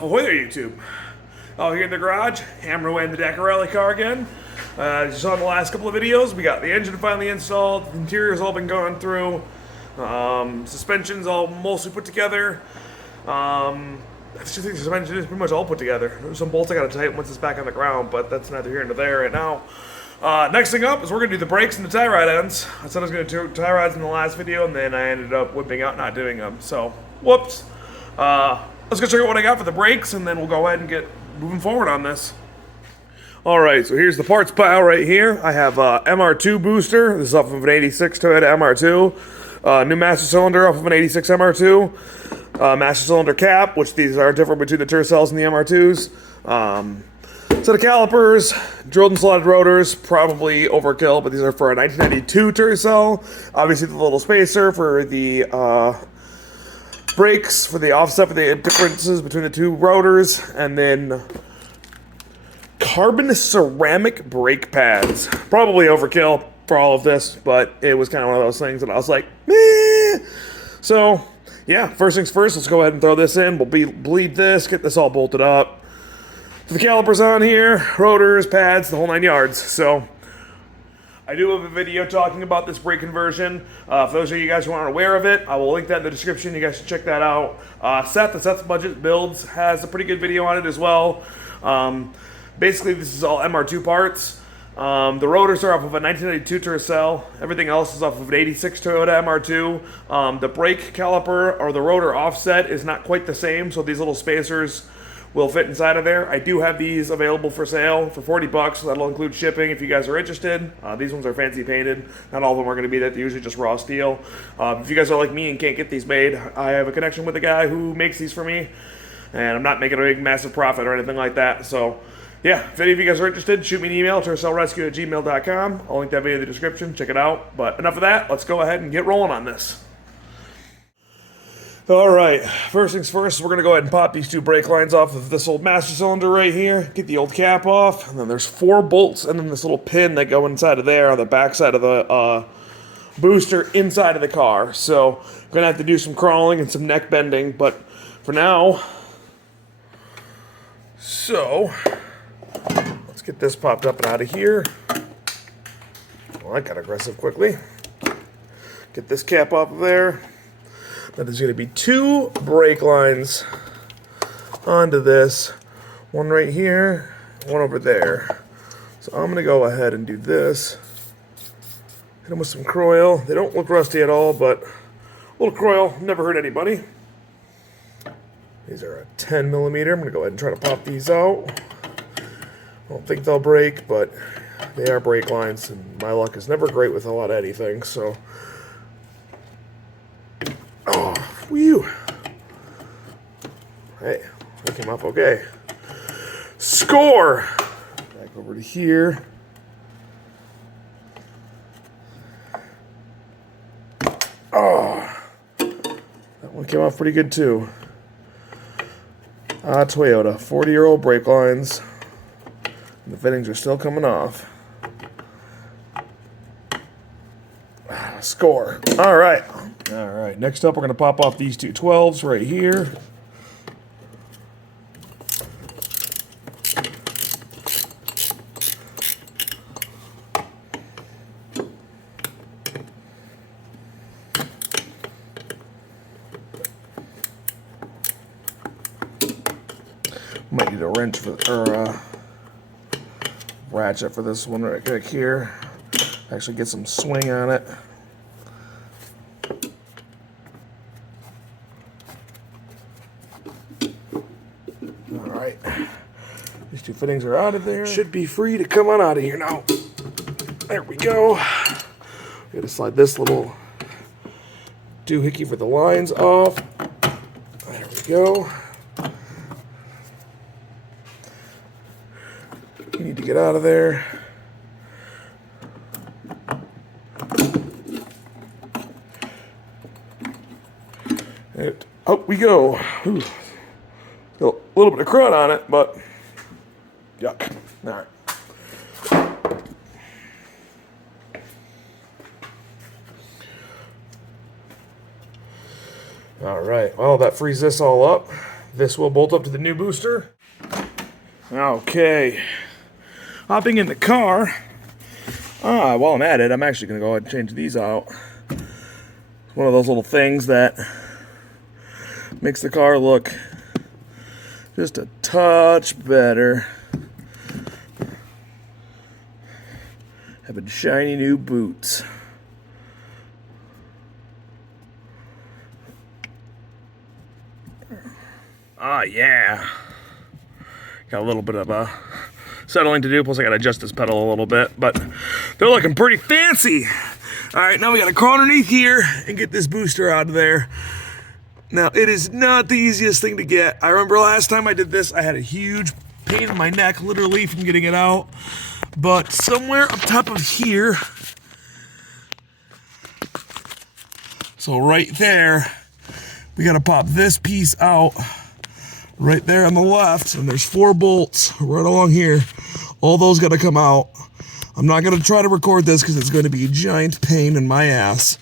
Ahoy there, YouTube. Oh, here in the garage, hammering away in the Dacarelli car again. As you saw in the last couple of videos, we got the engine finally installed, the interior's all been gone through, suspension's all mostly put together. I think the suspension is pretty much all put together. There's some bolts I gotta tighten once it's back on the ground, but that's neither here nor there right now. Next thing up is we're gonna do the brakes and the tie rod ends. I said I was gonna do tie rods in the last video, and then I ended up whipping out not doing them. So, whoops. Let's go check out what I got for the brakes, and then we'll go ahead and get moving forward on this. Alright, so here's the parts pile right here. I have MR2 booster. This is off of an 86 Toyota MR2. New master cylinder off of an 86 MR2. Master cylinder cap, which these are different between the Tercels and the MR2s. Set of calipers, drilled and slotted rotors, probably overkill, but these are for a 1992 Tercel. Obviously the little spacer for the brakes, for the offset, for the differences between the two rotors, and then carbon ceramic brake pads. Probably overkill for all of this, but it was kind of one of those things that I was like, meh. So, yeah, first things first, let's go ahead and throw this in. We'll bleed this, get this all bolted up. The calipers on here, rotors, pads, the whole 9 yards. So, I do have a video talking about this brake conversion. For those of you guys who aren't aware of it, I will link that in the description. You guys should check that out. Seth's Budget Builds has a pretty good video on it as well. Basically, this is all MR2 parts. The rotors are off of a 1992 Tercel. Everything else is off of an 86 Toyota MR2. The brake caliper or the rotor offset is not quite the same, so these little spacers will fit inside of there. I do have these available for sale for 40 bucks. That'll include shipping if you guys are interested. These ones are fancy painted. Not all of them are going to be that. They're usually just raw steel. If you guys are like me and can't get these made, I have a connection with a guy who makes these for me, and I'm not making a big massive profit or anything like that. So yeah, if any of you guys are interested, shoot me an email, tercelrescue@gmail.com. I'll link that video in the description. Check it out. But enough of that. Let's go ahead and get rolling on this. Alright, first things first, we're going to go ahead and pop these two brake lines off of this old master cylinder right here. Get the old cap off. And then there's 4 bolts and then this little pin that go inside of there on the back side of the booster inside of the car. So, I'm going to have to do some crawling and some neck bending. But for now, so let's get this popped up and out of here. Well, I got aggressive quickly. Get this cap off of there. Now there's going to be 2 brake lines onto this. One right here, one over there. So I'm going to go ahead and do this. Hit them with some Croil. They don't look rusty at all, but a little Croil never hurt anybody. These are a 10 millimeter. I'm going to go ahead and try to pop these out. I don't think they'll break, but they are brake lines, and my luck is never great with a lot of anything, so. Oh, whew. Hey, that came off okay. Score! Back over to here. Oh, that one came off pretty good too. Toyota, 40-year-old brake lines. And the fittings are still coming off. Score. All right. All right. Next up, we're going to pop off these 2 12s right here. Might need a wrench for or ratchet for this one right back here. Actually get some swing on it. Alright. These 2 fittings are out of there. Should be free to come on out of here now. There we go. Gotta slide this little doohickey for the lines off. There we go. You need to get out of there. And out we go. Ooh. Got a little bit of crud on it, but yuck. All right. All right. Well, that frees this all up. this will bolt up to the new booster. Okay. Hopping in the car. While I'm at it, I'm actually going to go ahead and change these out. It's one of those little things that makes the car look just a touch better. Having shiny new boots. Yeah. Got a little bit of settling to do, plus I gotta adjust this pedal a little bit, but they're looking pretty fancy. All right, now we gotta crawl underneath here and get this booster out of there. Now, it is not the easiest thing to get. I remember last time I did this, I had a huge pain in my neck, literally, from getting it out. But somewhere up top of here, so right there, we gotta pop this piece out. Right there on the left, and there's 4 bolts right along here. All those got to come out. I'm not going to try to record this because it's going to be a giant pain in my ass.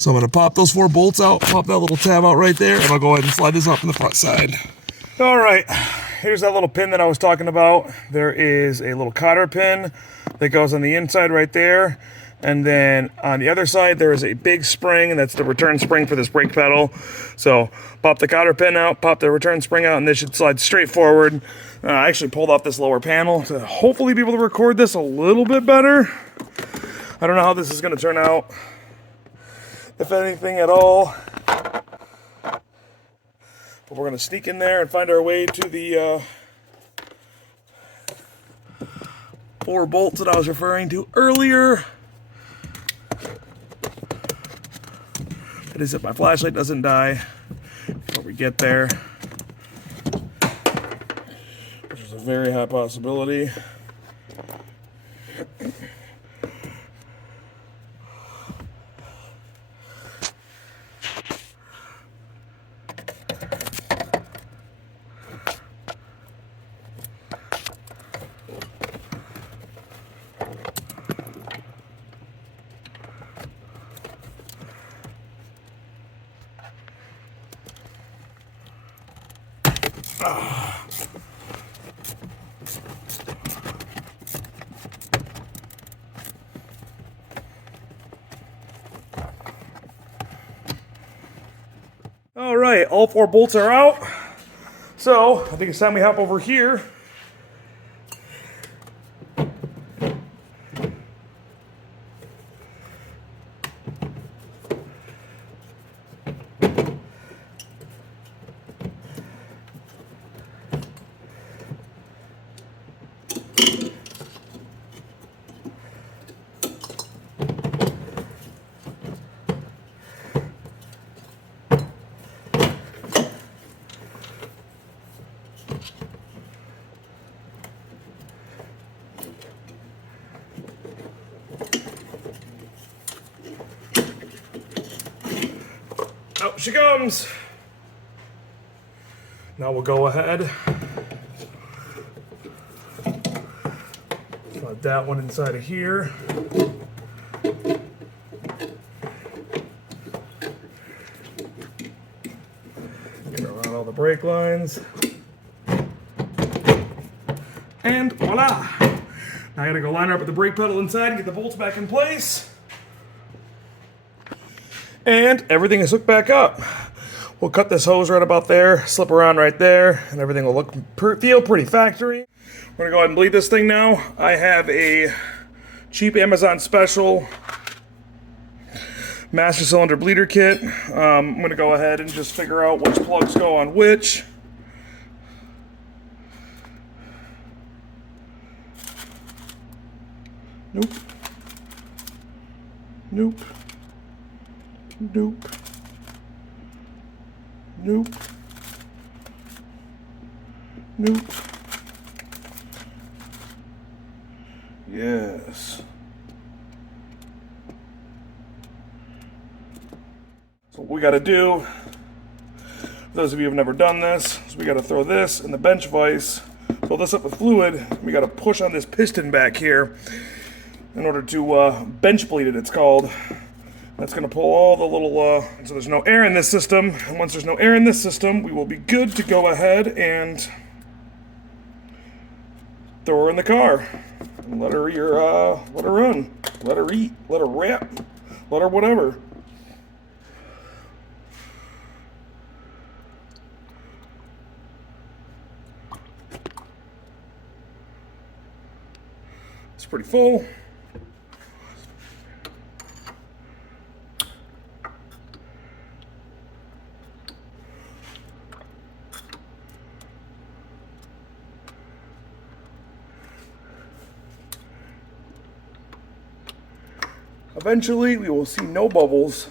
So I'm going to pop those 4 bolts out, pop that little tab out right there, and I'll go ahead and slide this up in the front side. All right, here's that little pin that I was talking about. There is a little cotter pin that goes on the inside right there. And then on the other side, there is a big spring, and that's the return spring for this brake pedal. So pop the cotter pin out, pop the return spring out, and this should slide straight forward. I actually pulled off this lower panel to hopefully be able to record this a little bit better. I don't know how this is going to turn out, if anything at all. But we're going to sneak in there and find our way to the 4 bolts that I was referring to earlier. It is if my flashlight doesn't die before we get there, which is a very high possibility. All right, all 4 bolts are out. So I think it's time we hop over here. Out she comes. Now we'll go ahead, put that one inside of here. Get around all the brake lines. And voila! Now I gotta go line her up with the brake pedal inside and get the bolts back in place. And everything is hooked back up. We'll cut this hose right about there, slip around right there, and everything will feel pretty factory. We're gonna go ahead and bleed this thing now. I have a cheap Amazon special master cylinder bleeder kit. I'm gonna go ahead and just figure out which plugs go on which. Nope. Nope. Nope. Nope. Nope. Yes. So what we got to do, for those of you who have never done this, is we got to throw this in the bench vise, fill this up with fluid, we got to push on this piston back here in order to bench bleed it, it's called. That's going to pull all the little, so there's no air in this system. And once there's no air in this system, we will be good to go ahead and throw her in the car. And let her run. Let her eat. Let her rap. Let her whatever. It's pretty full. Eventually, we will see no bubbles.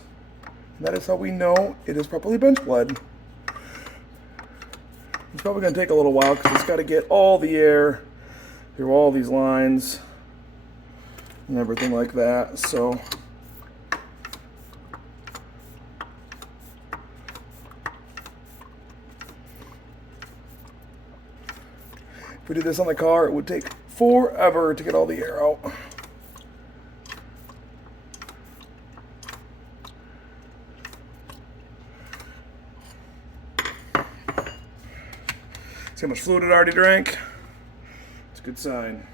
And that is how we know it is properly bench bled. It's probably going to take a little while because it's got to get all the air through all these lines and everything like that. So if we did this on the car, it would take forever to get all the air out. See how much fluid it already drank? It's a good sign.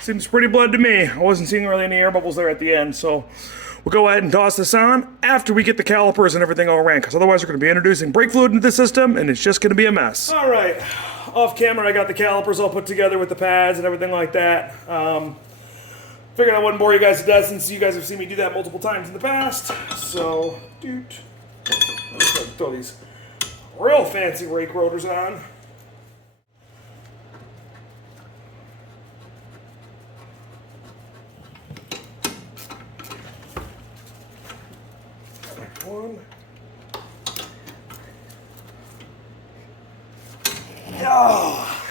Seems pretty bled to me. I wasn't seeing really any air bubbles there at the end, so we'll go ahead and toss this on after we get the calipers and everything all ran, because otherwise we're going to be introducing brake fluid into the system, and it's just going to be a mess. All right, off camera I got the calipers all put together with the pads and everything like that. Figured I wouldn't bore you guys to death since you guys have seen me do that multiple times in the past. So, I'm just gonna throw these real fancy rake rotors on. One. Oh.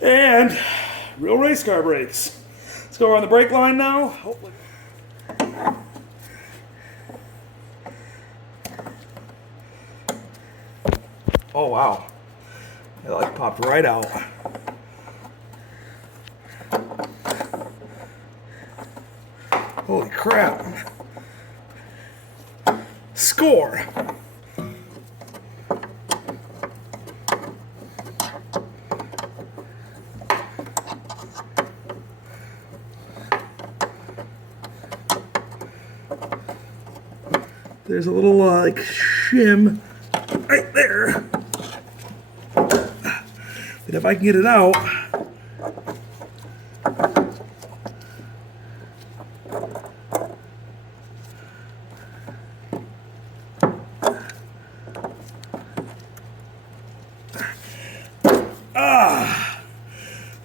And real race car brakes. Let's go around the brake line now. Hopefully. Oh wow. It like popped right out. Holy crap. Score. There's a little like shim right there. But if I can get it out,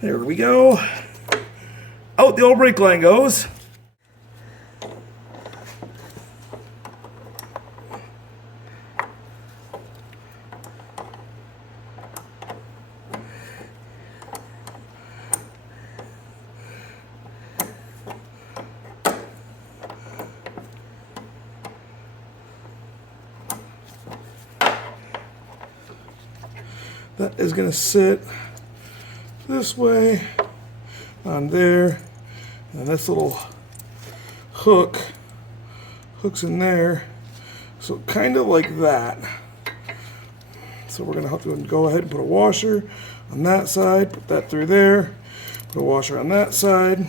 there we go. Out the old brake line goes. That is going to sit this way on there, and this little hooks in there, so kind of like that. So we're going to have to go ahead and put a washer on that side, put that through there, put a washer on that side.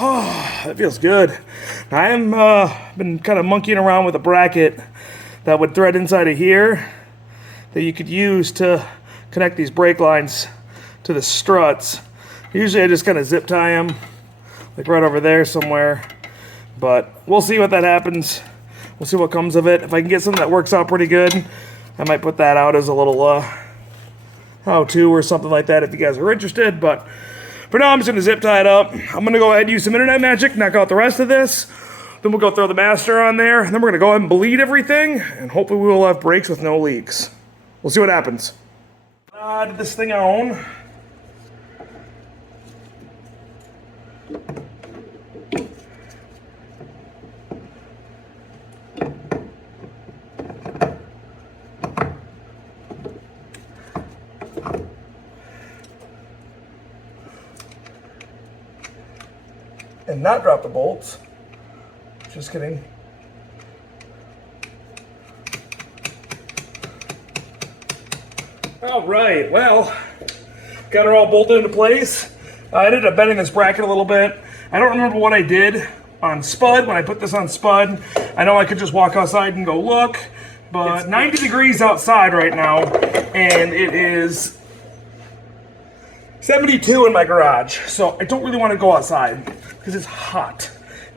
Oh, that feels good. I am been kind of monkeying around with a bracket that would thread inside of here that you could use to connect these brake lines to the struts. Usually I just kind of zip tie them like right over there somewhere, but we'll see what that happens. We'll see what comes of it. If I can get something that works out pretty good, I might put that out as a little how-to or something like that if you guys are interested, but for now, I'm just going to zip tie it up. I'm going to go ahead and use some internet magic, knock out the rest of this. The Then we'll go throw the master on there, and then we're gonna go ahead and bleed everything, and hopefully we will have brakes with no leaks. We'll see what happens. Did this thing on. And not drop the bolts. Just kidding. All right, well, got her all bolted into place. I ended up bending this bracket a little bit. I don't remember what I did on Spud when I put this on Spud. I know I could just walk outside and go look, but it's 90 degrees outside right now, and it is 72 in my garage, so I don't really want to go outside because it's hot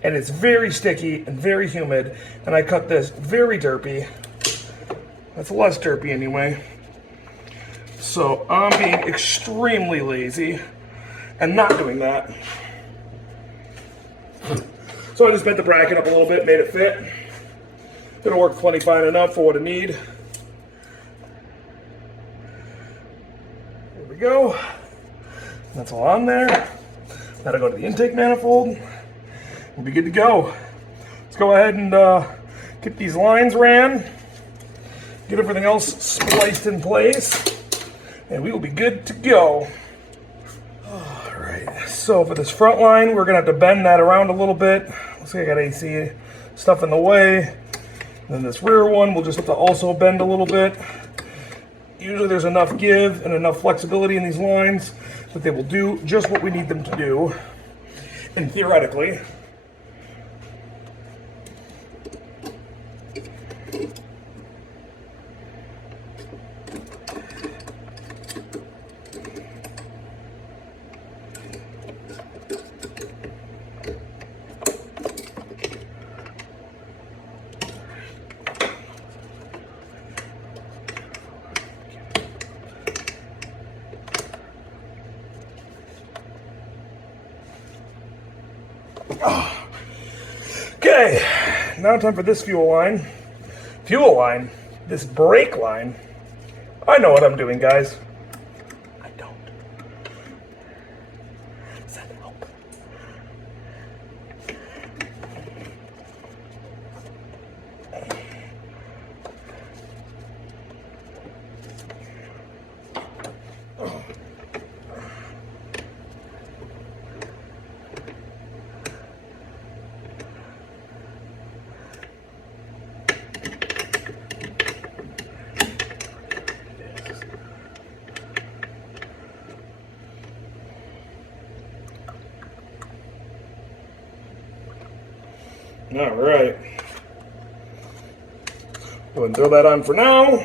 and it's very sticky and very humid, and I cut this very derpy. That's less derpy anyway. So I'm being extremely lazy and not doing that. So I just bent the bracket up a little bit, made it fit. It'll work plenty fine enough for what I need. There we go. That's all on there. That'll go to the intake manifold. We'll be good to go. Let's go ahead and get these lines ran, get everything else spliced in place, and we will be good to go. All right, so for this front line, we're gonna have to bend that around a little bit. Looks like I got AC stuff in the way. And then this rear one, we'll just have to also bend a little bit. Usually there's enough give and enough flexibility in these lines that they will do just what we need them to do. And theoretically, okay, now time for this fuel line. This brake line. I know what I'm doing, guys. I don't. Does that help? All right. Go ahead and throw that on for now.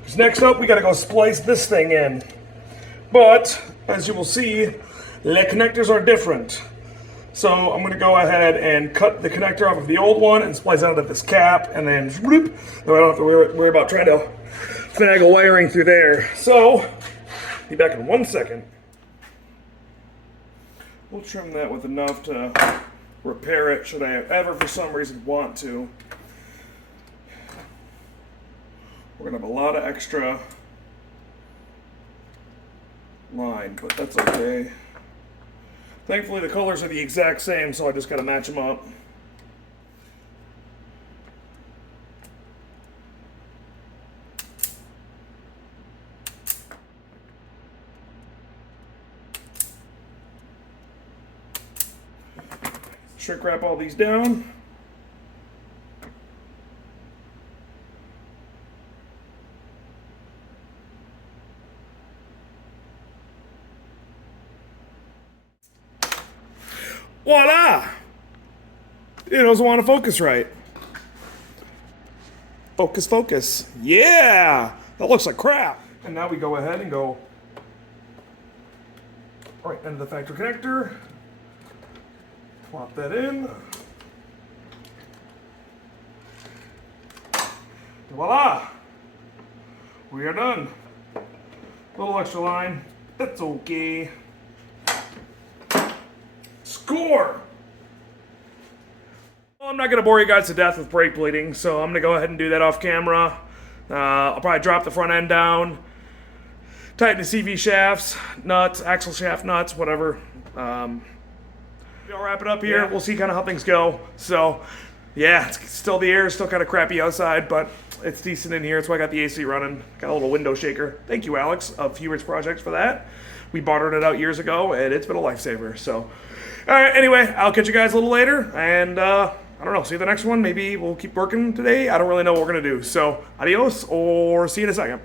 Because next up, we got to go splice this thing in. But, as you will see, the connectors are different. So I'm going to go ahead and cut the connector off of the old one and splice out of this cap, and then whoop, so I don't have to worry about trying to finagle wiring through there. So, be back in 1 second. We'll trim that with enough to repair it should I ever for some reason want to. We're gonna have a lot of extra line, but that's okay. Thankfully the colors are the exact same, so I just gotta match them up. Shrink wrap all these down. Voila! It doesn't want to focus right. Focus, focus. Yeah! That looks like crap. And now we go ahead and go right into the factory connector. Plop that in. Voila! We are done. A little extra line. That's okay. Score! Well, I'm not going to bore you guys to death with brake bleeding, so I'm going to go ahead and do that off camera. I'll probably drop the front end down, tighten the CV shafts, nuts, axle shaft nuts, whatever. I'll wrap it up here. Yeah. We'll see kind of how things go. So, yeah, it's still the air is still kind of crappy outside, but it's decent in here. That's why I got the AC running. Got a little window shaker. Thank you, Alex, of Hubert's Projects for that. We bartered it out years ago, and it's been a lifesaver. So, all right, anyway, I'll catch you guys a little later, and I don't know, see you the next one. Maybe we'll keep working today. I don't really know what we're going to do. So, adios, or see you in a second.